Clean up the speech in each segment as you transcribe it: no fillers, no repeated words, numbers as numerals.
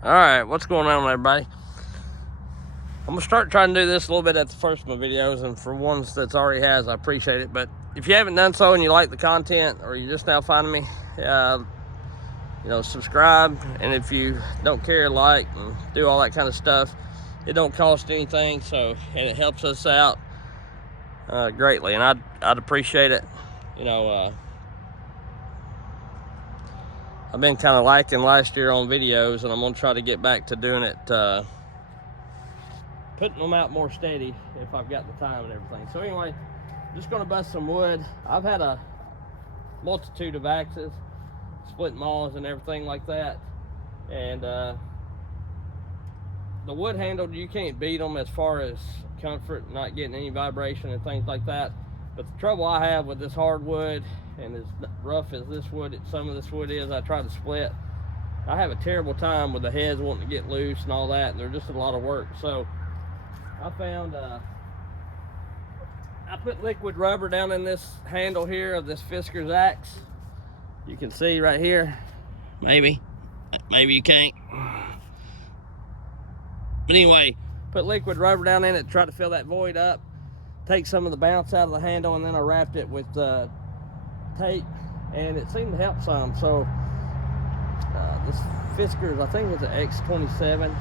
Alright, what's going on, everybody? I'm going to start trying to do this a little bit at the first of my videos, and for ones that's already has, I appreciate it. But if you haven't done so and you like the content, or you're just now finding me, subscribe. And if you don't care, like, and do all that kind of stuff, it don't cost anything, and it helps us out greatly, and I'd appreciate it. I've been kind of lacking last year on videos, and I'm going to try to get back to doing it, putting them out more steady if I've got the time and everything. So anyway, just going to bust some wood. I've had a multitude of axes, split maws and everything like that. And the wood handle, you can't beat them as far as comfort, not getting any vibration and things like that. But the trouble I have with this hardwood, and as rough as this wood, some of this wood is, I try to split, I have a terrible time with the heads wanting to get loose and all that, and they're just a lot of work. So I found, I put liquid rubber down in this handle here of this Fiskars axe. You can see right here, maybe you can't. But anyway, put liquid rubber down in it to try to fill that void up, take some of the bounce out of the handle, and then I wrapped it with tape, and it seemed to help some. So this Fiskars, I think it's an X27,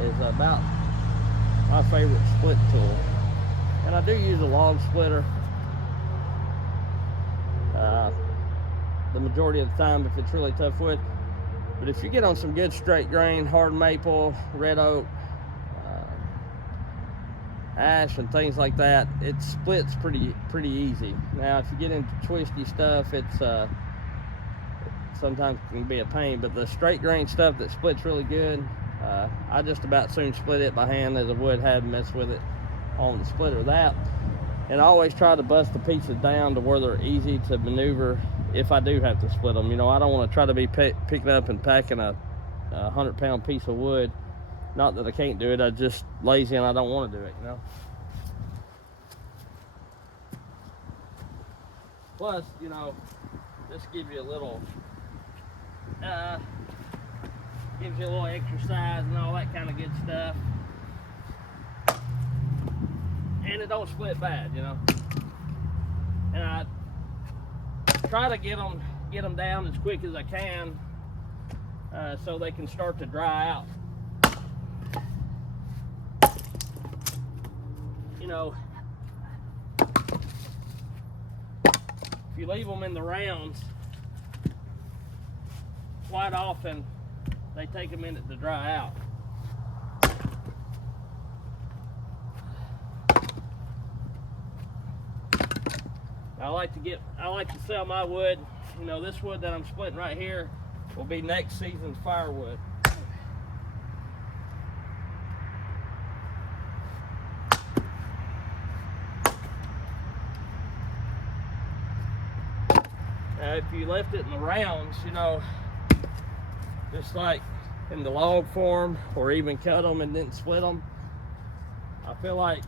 is about my favorite split tool. And I do use a log splitter the majority of the time if it's really tough wood. But if you get on some good straight grain, hard maple, red oak, ash and things like that, it splits pretty easy. Now if you get into twisty stuff, it's sometimes can be a pain, but the straight grain stuff that splits really good, I just about soon split it by hand as I would have messed with it on the splitter. That, and I always try to bust the pieces down to where they're easy to maneuver if I do have to split them. I don't want to try to be picking up and packing a 100-pound piece of wood. Not that I can't do it, I'm just lazy and I don't want to do it, Plus, this gives you a little exercise and all that kind of good stuff. And it don't split bad, And I try to get them down as quick as I can, so they can start to dry out. If you leave them in the rounds, quite often they take a minute to dry out. I like to sell my wood. This wood that I'm splitting right here will be next season's firewood. Now, if you left it in the rounds, just like in the log form, or even cut them and didn't split them, I feel like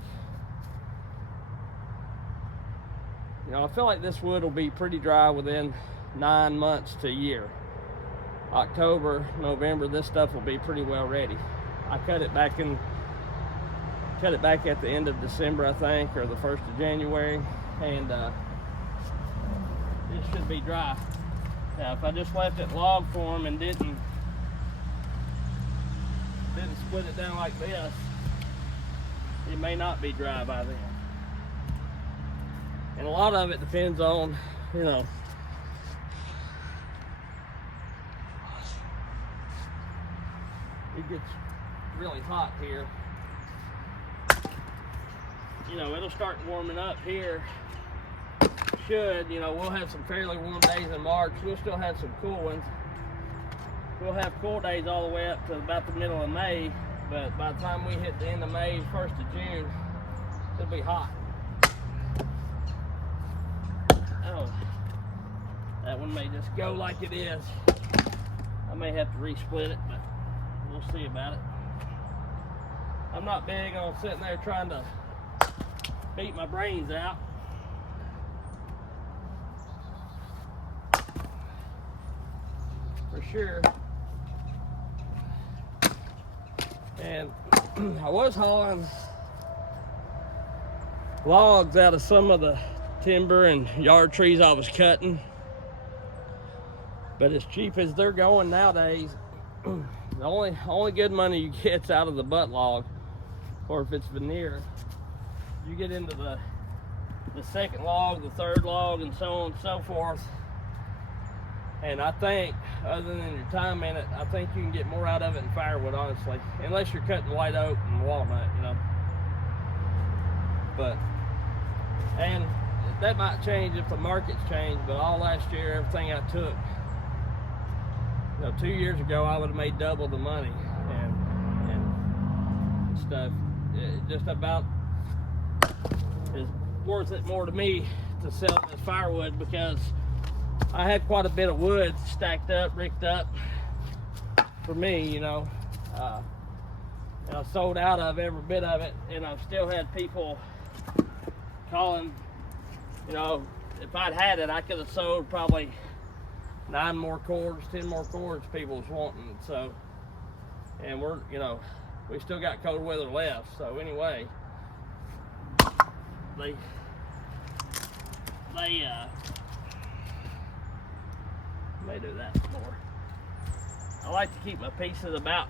this wood will be pretty dry within 9 months to a year. October, November, this stuff will be pretty well ready. I cut it back at the end of December, I think, or the 1st of January, and this should be dry. Now, if I just left it log form and didn't split it down like this, it may not be dry by then. And a lot of it depends on, it gets really hot here. It'll start warming up here. We'll have some fairly warm days in March. We'll still have some cool ones. We'll have cool days all the way up to about the middle of May, but by the time we hit the end of May, 1st of June, it'll be hot. Oh, that one may just go like it is. I may have to re-split it, but we'll see about it. I'm not big on sitting there trying to beat my brains out. For sure. I was hauling logs out of some of the timber and yard trees I was cutting. But as cheap as they're going nowadays, the only good money you get's out of the butt log, or if it's veneer. You get into the second log, the third log, and so on and so forth. And I think, other than your time in it, I think you can get more out of it than firewood, honestly. Unless you're cutting white oak and walnut, you know. But, and that might change if the markets change, but all last year, everything I took, 2 years ago, I would have made double the money and stuff. It just about is worth it more to me to sell it as firewood, because I had quite a bit of wood stacked up, ricked up for me, and I sold out of every bit of it, and I've still had people calling. If I'd had it, I could have sold probably 9 more cords, 10 more cords people was wanting. So, and we still got cold weather left. So anyway, they may do that more. I like to keep my pieces about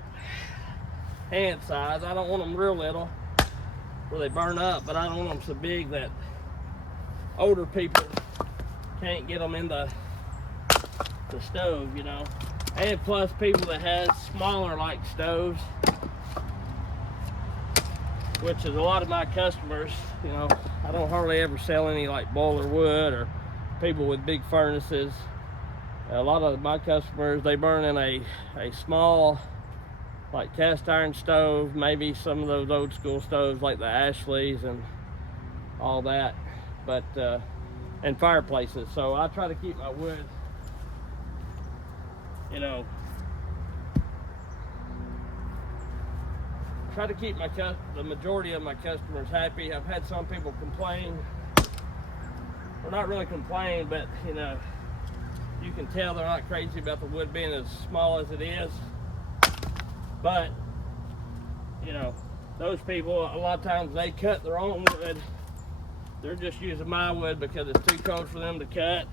hand size. I don't want them real little where they burn up, but I don't want them so big that older people can't get them in the stove, And plus, people that has smaller like stoves, which is a lot of my customers, I don't hardly ever sell any like boiler wood or people with big furnaces. A lot of my customers, they burn in a small like cast iron stove, maybe some of those old school stoves like the Ashleys and all that, but and fireplaces. So I try to keep my wood, try to keep the majority of my customers happy. I've had some people complain, or not really complain, but you can tell they're not crazy about the wood being as small as it is. But those people, a lot of times they cut their own wood. They're just using my wood because it's too cold for them to cut,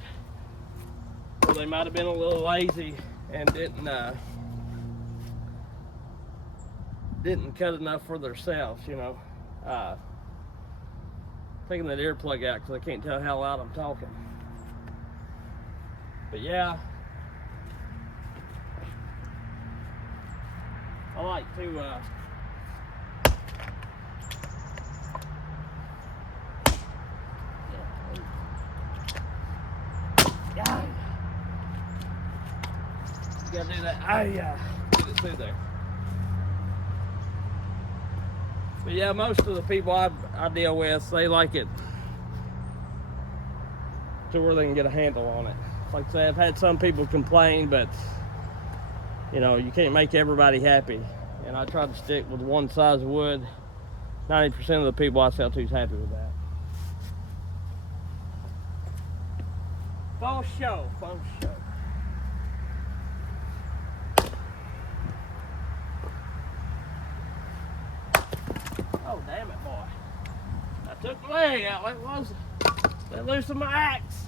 or they might have been a little lazy and didn't cut enough for themselves. Taking that earplug out because I can't tell how loud I'm talking. But yeah, I like to you gotta do that. Get it through there. But yeah, most of the people I deal with, they like it to where they can get a handle on it. Like I say, I've had some people complain, but you can't make everybody happy. And I try to stick with one size of wood. 90% of the people I sell to is happy with that. Faux show. Oh, damn it, boy. I took my leg out. Let loose of my axe.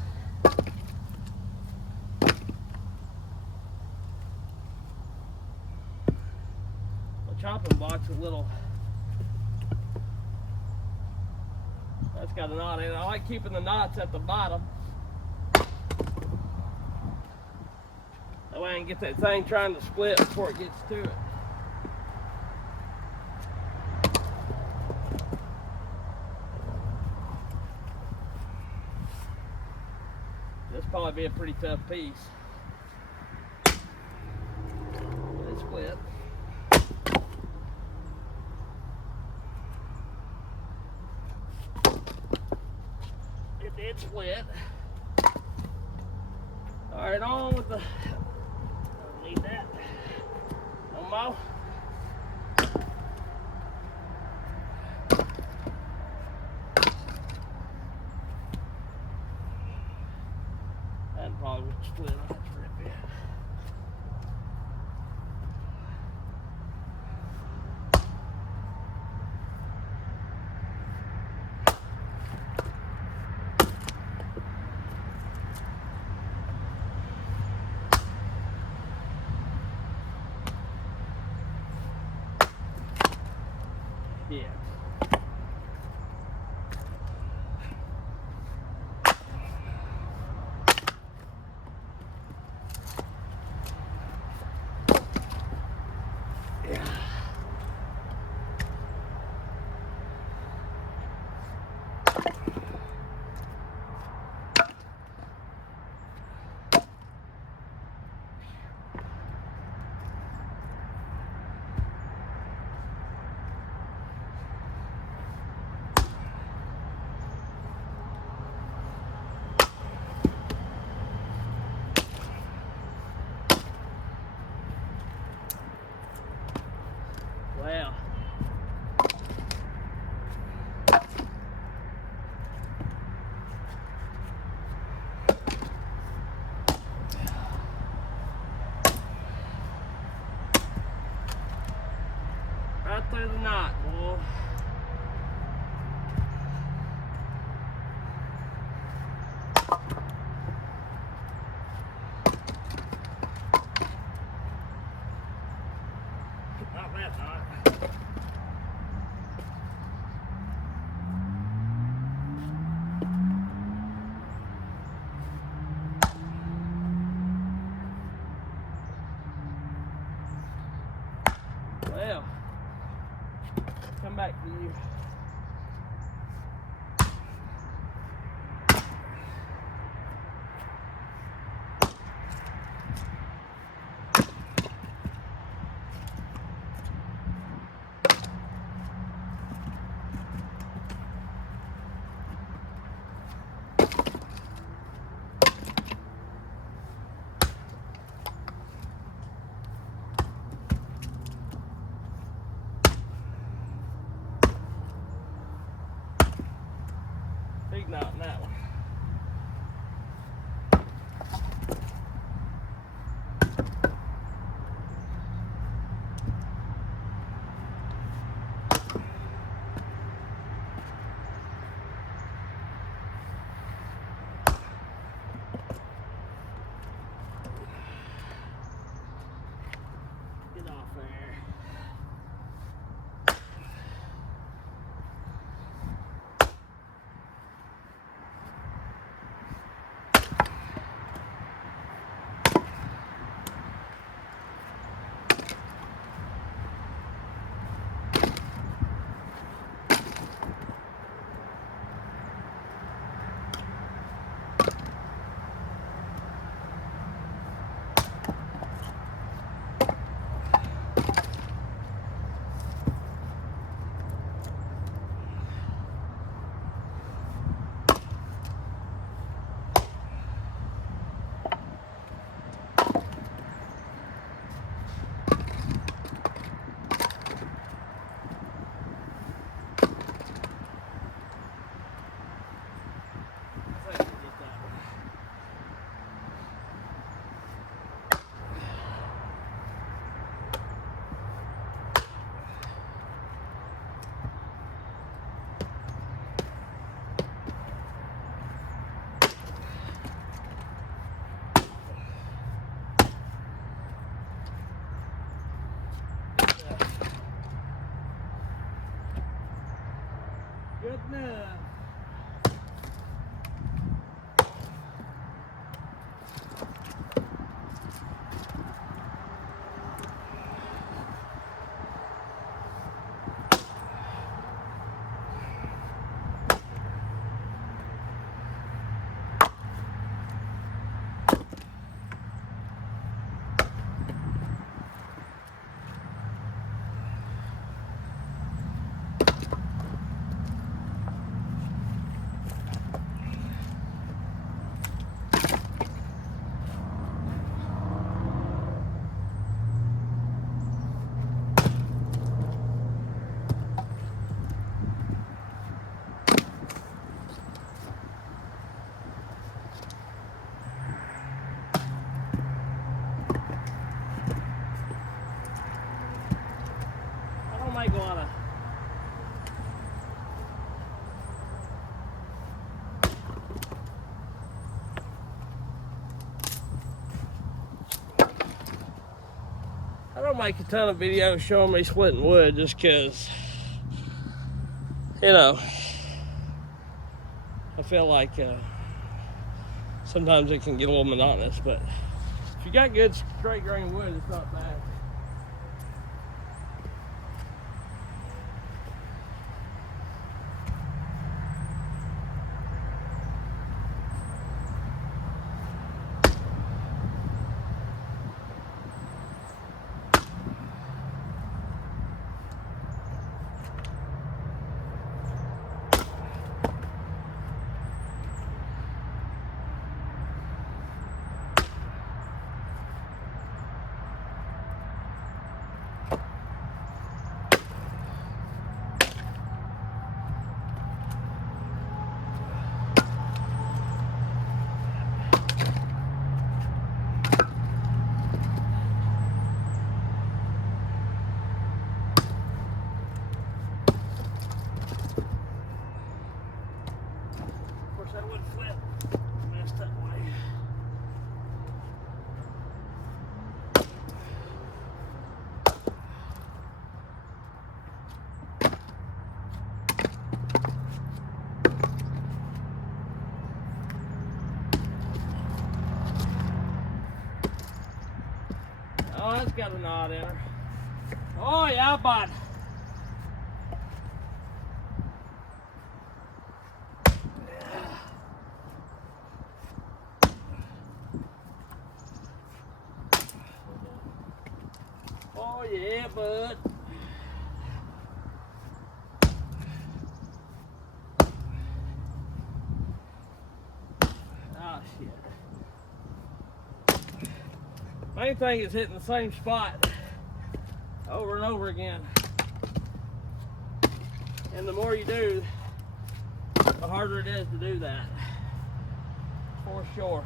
The chopping block's a little... That's got a knot in it. I like keeping the knots at the bottom. That way I can get that thing trying to split before it gets to it. This will probably be a pretty tough piece. It split. It did split. All right, on with the... Don't need that. No more. That probably would split on it for a bit. Yeah. Wow. Right through the knot, boy. Not that knot. Well, come back to you. Big knot in that one. Get off there. Good enough. I don't make a lot of I don't make a ton of videos showing me splitting wood just because you know, I feel like sometimes it can get a little monotonous, but if you got good straight grain wood, it's not bad. That would flip. Messed that way. Oh, that's got a knot in her. Oh yeah, bud. Oh yeah, bud. Oh shit. Main thing is hitting the same spot over and over again. And the more you do, the harder it is to do that. For sure.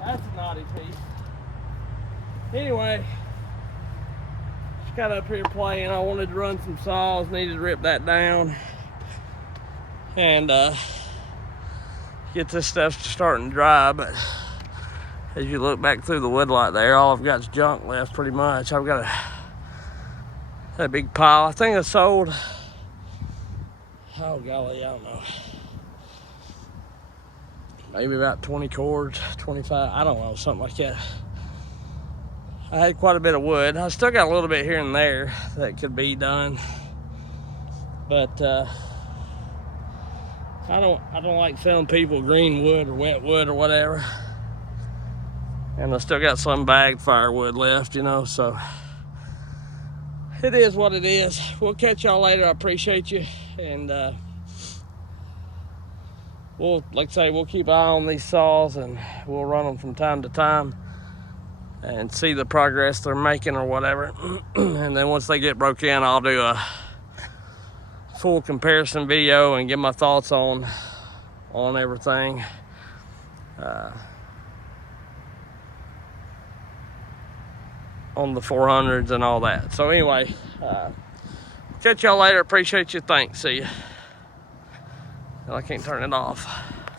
That's a knotty piece. Anyway, just got up here playing. I wanted to run some saws, needed to rip that down. And get this stuff starting to dry, but as you look back through the woodlot there, all I've got is junk left pretty much. I've got a big pile. I think I sold, oh golly, I don't know, maybe about 20 cords, 25, I don't know, something like that. I had quite a bit of wood. I still got a little bit here and there that could be done, but I don't like selling people green wood or wet wood or whatever. And I still got some bagged firewood left, you know, so it is what it is. We'll catch y'all later. I appreciate you. And we'll, like I say, we'll keep an eye on these saws and we'll run them from time to time and see the progress they're making or whatever. And then once they get broke in, I'll do a full comparison video and give my thoughts on everything. On the 400s and all that. So anyway, catch y'all later. Appreciate you. Thanks. See ya. I can't turn it off.